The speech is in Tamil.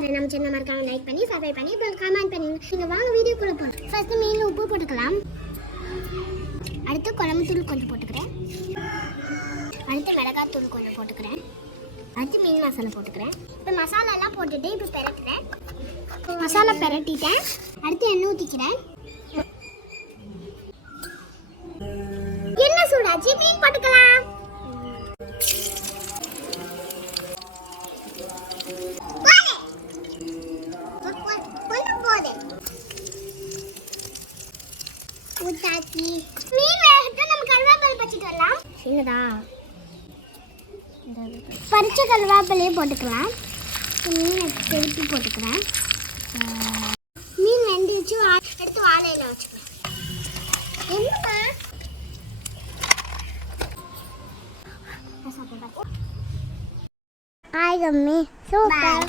பாரு நம்ம சேனல் மறக்காம லைக் பண்ணி சப்ஸ்கிரைப் பண்ணி அப்புறம் கமெண்ட் பண்ணுங்க. நீங்க வாங்க வீடியோக்குள்ள போலாம். ஃபர்ஸ்ட் மீன் உப்பு போட்டுக்கலாம். அடுத்து குழம்பு தூள் கொஞ்சம் போட்டுக்கிறேன். அடுத்து மிளகாய் தூள் கொஞ்சம் போட்டுக்கிறேன். அடுத்து மீன் மசாலா போட்டுக்கிறேன். இப்போ மசாலா எல்லாம் போட்டுட்டு இப்போ பெரட்டுறேன். மசாலா பெரட்டிட்டேன். அடுத்து எண்ணெய் ஊற்றிக்கிறேன். எண்ணெய் சூடாச்சு, மீன் போட்டுக்கலாம். ஊத்தாச்சி மீன் வேகட்டும். நம்ம கருவேப்பிலை பறிச்சிட்டு வரலாம். சின்னதா பறிச்ச கருவேப்பிலையே போட்டுக்கலாம். மீனை திருப்பி போட்டுக்கிறேன். மீன் வெந்துச்சு. எடுத்து வாழையில வச்சுக்கலாம். என்னப்பா ஹாய் கம்மி சூப்பர்.